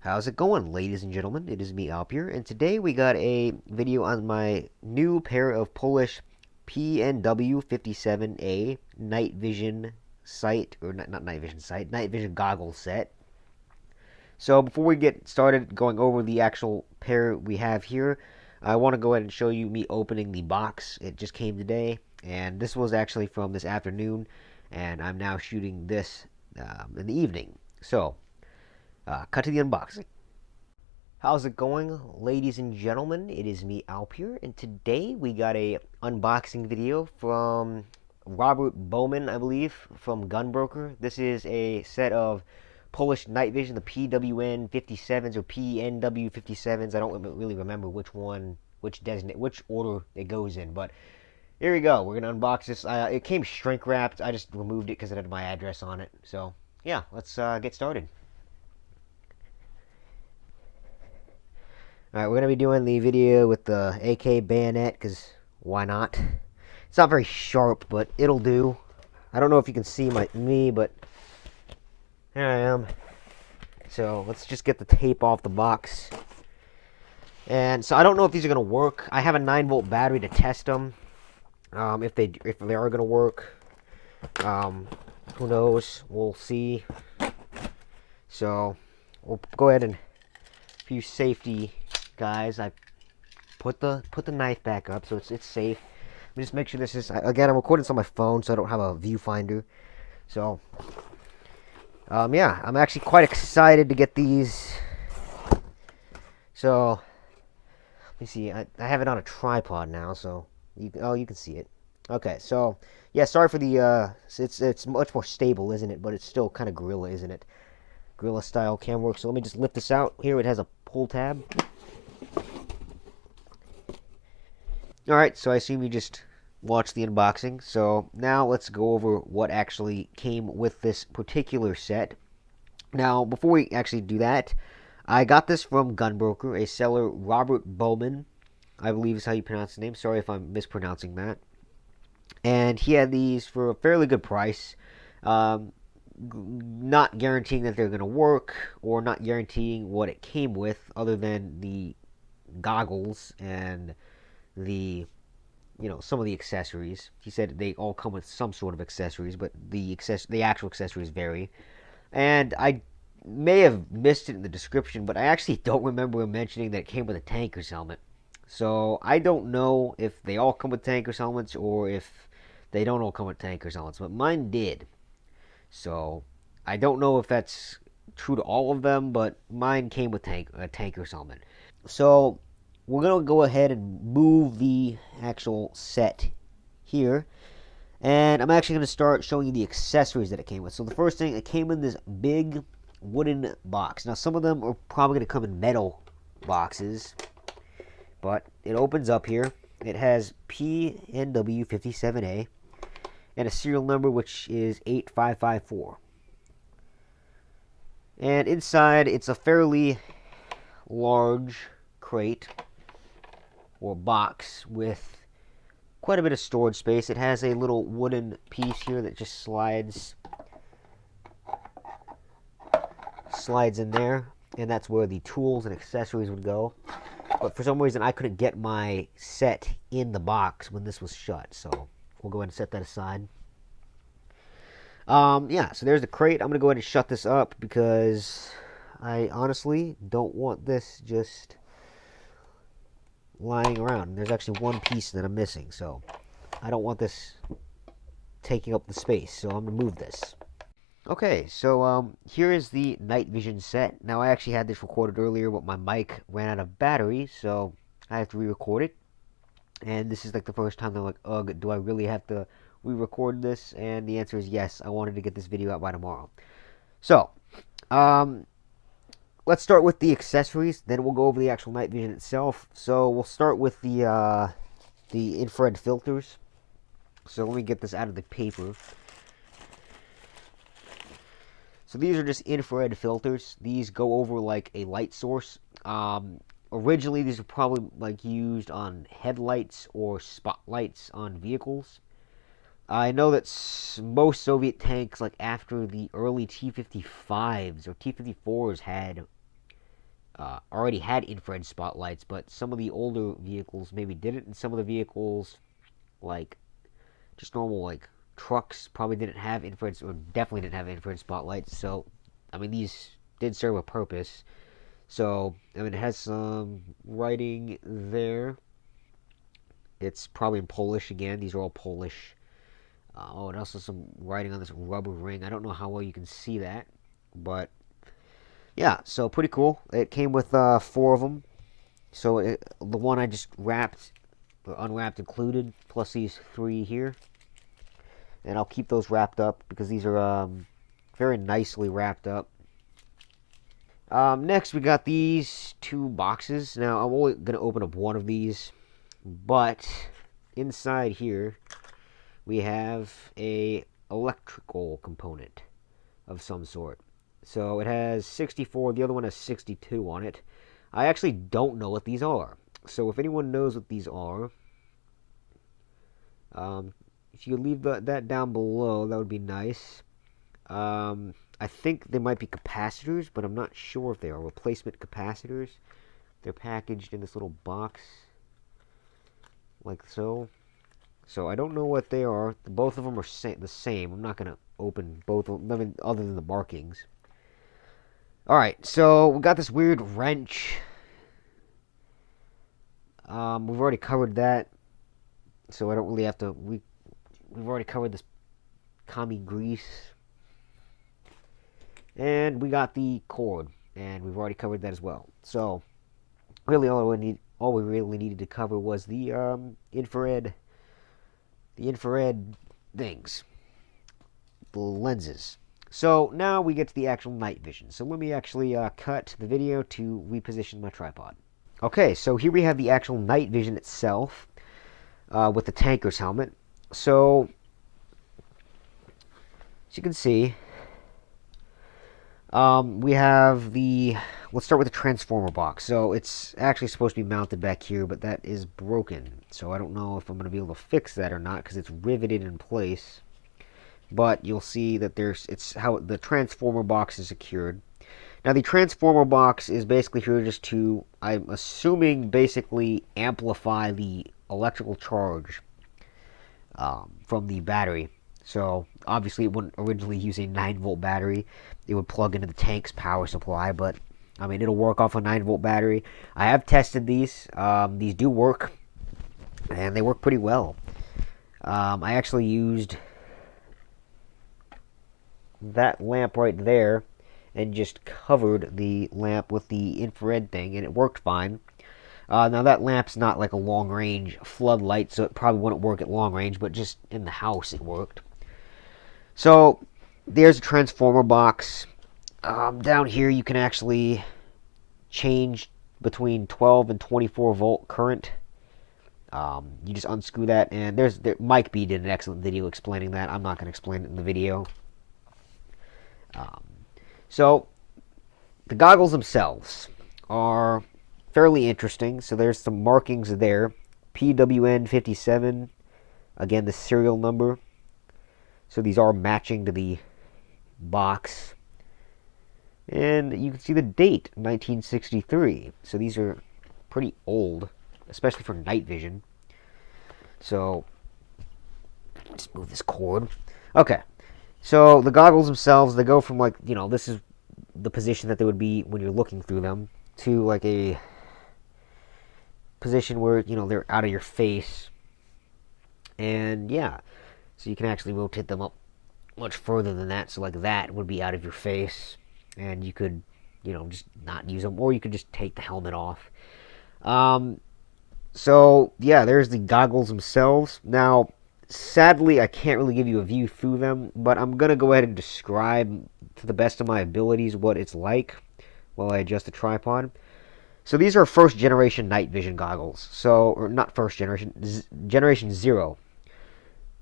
How's it going, ladies and gentlemen? It is me, Alp here, and today we got a video on my new pair of Polish PNW-57A night vision sight, or not night vision sight, night vision goggle set. So before we get started going over the actual pair we have here, I want to go ahead and show you me opening the box. It just came today, and this was actually from this afternoon, and I'm now shooting this in the evening. So, cut to the unboxing. How's it going, ladies and gentlemen? It is me, Alp here, and today we got a unboxing video from Robert Bowman, I believe, from Gunbroker. This is a set of Polish night vision, the PWN-57s or PNW-57s. I don't really remember which one, which order it goes in, but here we go. We're gonna unbox this. It came shrink wrapped. I just removed it because it had my address on it. So yeah, let's get started. Alright, we're going to be doing the video with the AK bayonet, because why not? It's not very sharp, but it'll do. I don't know if you can see me, but here I am. So, let's just get the tape off the box. And so, I don't know if these are going to work. I have a 9-volt battery to test them. If they are going to work. Who knows? We'll see. So, we'll go ahead and a few safety guys. I put the knife back up so it's safe. Let me just make sure this is, again, I'm recording this on my phone, so I don't have a viewfinder. So yeah, I'm actually quite excited to get these. So let me see, I have it on a tripod now, so you can see it. Okay, so yeah, sorry for the it's much more stable, isn't it? But it's still kind of gorilla, isn't it? Gorilla style camera work. So let me just lift this out. Here it has a pull tab. Alright, so I assume you just watched the unboxing. So now let's go over what actually came with this particular set. Now, before we actually do that, I got this from Gunbroker, a seller, Robert Bowman, I believe is how you pronounce his name. Sorry if I'm mispronouncing that. And he had these for a fairly good price. Not guaranteeing that they're going to work, or not guaranteeing what it came with, other than the goggles and the some of the accessories. He said they all come with some sort of accessories, but the actual accessories vary. And I may have missed it in the description, but I actually don't remember him mentioning that it came with a tanker's helmet. So I don't know if they all come with tanker's helmets or if they don't all come with tanker's helmets, but mine did. So I don't know if that's true to all of them, but mine came with a tanker's helmet. So we're going to go ahead and move the actual set here. And I'm actually going to start showing you the accessories that it came with. So the first thing, it came in this big wooden box. Now some of them are probably going to come in metal boxes, but it opens up here. It has PNW-57A and a serial number which is 8554. And inside it's a fairly large crate or box with quite a bit of storage space. It has a little wooden piece here that just slides in there, and that's where the tools and accessories would go. But for some reason I couldn't get my set in the box when this was shut, so we'll go ahead and set that aside. Yeah, so there's the crate. I'm gonna go ahead and shut this up because I honestly don't want this just lying around. There's actually one piece that I'm missing, so I don't want this taking up the space, so I'm going to move this. Okay, so here is the night vision set. Now, I actually had this recorded earlier, but my mic ran out of battery, so I have to re-record it. And this is like the first time they're like, ugh, do I really have to re-record this? And the answer is yes. I wanted to get this video out by tomorrow. So, let's start with the accessories, then we'll go over the actual night vision itself. So we'll start with the infrared filters. So let me get this out of the paper. So these are just infrared filters. These go over like a light source. Originally, these were probably like used on headlights or spotlights on vehicles. I know that most Soviet tanks, like after the early T-55s or T-54s, had already had infrared spotlights, but some of the older vehicles maybe didn't, and some of the vehicles, like just normal like trucks, probably didn't have infrared, or definitely didn't have infrared spotlights. So, I mean, these did serve a purpose. So, I mean, it has some writing there. It's probably in Polish again. These are all Polish. Oh, and also some writing on this rubber ring. I don't know how well you can see that, but yeah, so pretty cool. It came with 4 of them. So the one I just wrapped, or unwrapped included, plus these 3 here. And I'll keep those wrapped up because these are very nicely wrapped up. Next, we got these 2 boxes. Now, I'm only going to open up one of these, but inside here, we have a electrical component of some sort. So it has 64, the other one has 62 on it. I actually don't know what these are. So if anyone knows what these are, if you leave that down below, that would be nice. I think they might be capacitors, but I'm not sure if they are replacement capacitors. They're packaged in this little box, like so. So I don't know what they are. Both of them are the same. I'm not going to open both of them, I mean, other than the markings. Alright, so we got this weird wrench. We've already covered that, so I don't really have to. We've already covered this commie grease. And we got the cord, and we've already covered that as well. So, really, all we really needed to cover was the infrared things, the lenses. So now we get to the actual night vision. So let me actually cut the video to reposition my tripod. Okay, so here we have the actual night vision itself with the tanker's helmet. So, as you can see, we have let's start with the transformer box. So it's actually supposed to be mounted back here, but that is broken. So I don't know if I'm going to be able to fix that or not, because it's riveted in place. But you'll see that it's how the transformer box is secured. Now the transformer box is basically here just to, I'm assuming, basically amplify the electrical charge from the battery. So obviously it wouldn't originally use a 9-volt battery. It would plug into the tank's power supply, but I mean, it'll work off a 9-volt battery. I have tested these. These do work, and they work pretty well. I actually used that lamp right there and just covered the lamp with the infrared thing, and it worked fine. Now that lamp's not like a long-range floodlight, so it probably wouldn't work at long range, but just in the house it worked. So there's a transformer box. Down here you can actually change between 12 and 24 volt current. You just unscrew that, and Mike B did an excellent video explaining that. I'm not going to explain it in the video. So the goggles themselves are fairly interesting. So there's some markings there. PNW-57, again the serial number. So these are matching to the box. And you can see the date, 1963. So these are pretty old, especially for night vision. So let's move this cord. Okay. So the goggles themselves, they go from like, this is the position that they would be when you're looking through them, to like a position where, they're out of your face. And yeah, so you can actually rotate them up much further than that. So like that would be out of your face, and you could, just not use them, or you could just take the helmet off. So yeah, there's the goggles themselves. Now, sadly, I can't really give you a view through them, but I'm going to go ahead and describe to the best of my abilities what it's like while I adjust the tripod. So these are first generation night vision goggles. So, or not first generation, generation 0.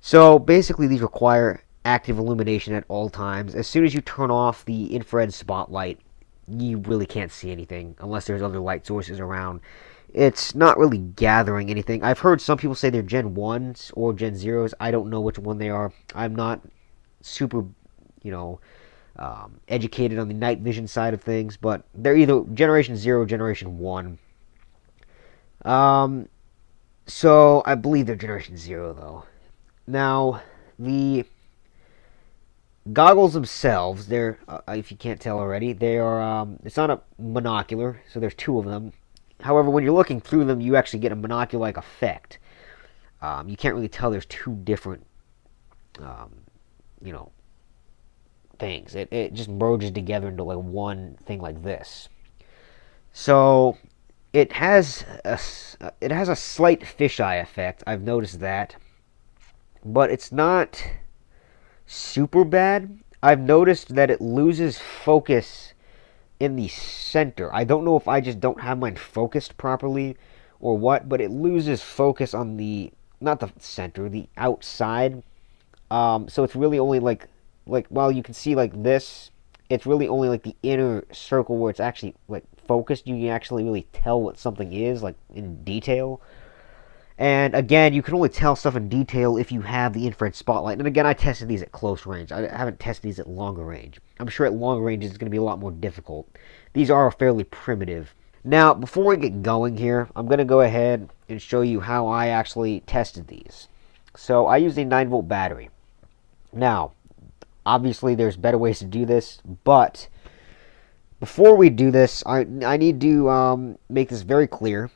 So basically these require active illumination at all times. As soon as you turn off the infrared spotlight, you really can't see anything unless there's other light sources around. It's not really gathering anything. I've heard some people say they're Gen 1s or Gen 0s. I don't know which one they are. I'm not super, educated on the night vision side of things, but they're either Generation 0 or Generation 1. Um, so I believe they're Generation 0, though. Now, the goggles themselves, they're, if you can't tell already, they are, it's not a monocular, so there's two of them. However, when you're looking through them, you actually get a monocular-like effect. You can't really tell there's two different, um, you know, things. It just merges together into like one thing like this. So it has a slight fisheye effect. I've noticed that, but it's not super bad. I've noticed that it loses focus in the center. I don't know if I just don't have mine focused properly or what, but it loses focus on the, not the center, the outside. So it's really only like while you can see like this, it's really only like the inner circle where it's actually like focused. You can actually really tell what something is like in detail. And again, you can only tell stuff in detail if you have the infrared spotlight. And again, I tested these at close range. I haven't tested these at longer range. I'm sure at long range it's going to be a lot more difficult. These are fairly primitive. Now, before we get going here, I'm going to go ahead and show you how I actually tested these. So I used a 9-volt battery. Now, obviously there's better ways to do this, but before we do this, I need to make this very clear.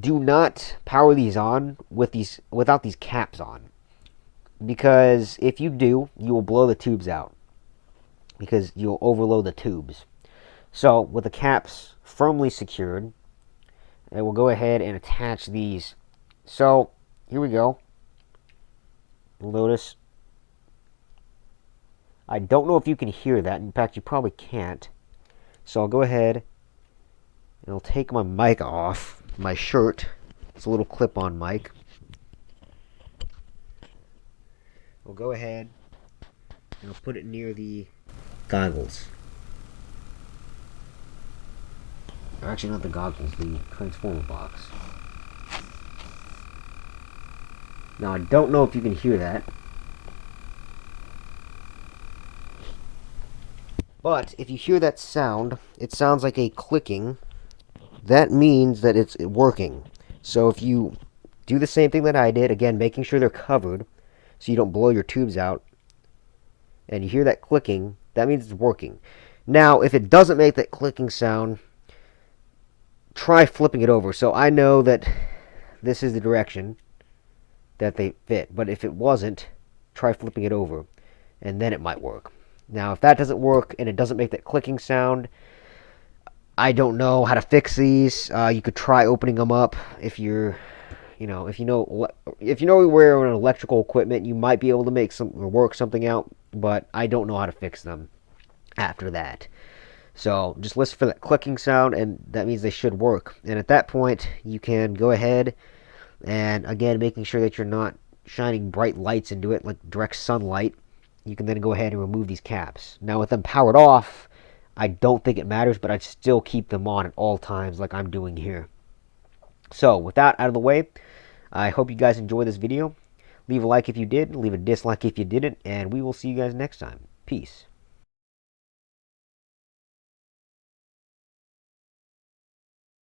Do not power these on without these caps on, because if you do, you will blow the tubes out because you'll overload the tubes. So with the caps firmly secured, I will go ahead and attach these. So here we go. You'll notice I don't know if you can hear that. In fact, you probably can't. So I'll go ahead and I'll take my mic off my shirt. It's a little clip-on mic. We'll go ahead and I'll put it near the goggles. Or actually, not the goggles, the transformer box. Now, I don't know if you can hear that. But if you hear that sound, it sounds like a clicking. That means that it's working. So if you do the same thing that I did, again, making sure they're covered so you don't blow your tubes out, and you hear that clicking, that means it's working. Now, if it doesn't make that clicking sound, try flipping it over. So I know that this is the direction that they fit, but if it wasn't, try flipping it over, and then it might work. Now, if that doesn't work and it doesn't make that clicking sound, I don't know how to fix these. You could try opening them up if you're, if you know where an electrical equipment, you might be able to work something out. But I don't know how to fix them after that. So just listen for that clicking sound, and that means they should work. And at that point, you can go ahead and again, making sure that you're not shining bright lights into it, like direct sunlight. You can then go ahead and remove these caps. Now, with them powered off, I don't think it matters, but I'd still keep them on at all times like I'm doing here. So, with that out of the way, I hope you guys enjoyed this video. Leave a like if you did, leave a dislike if you didn't, and we will see you guys next time. Peace.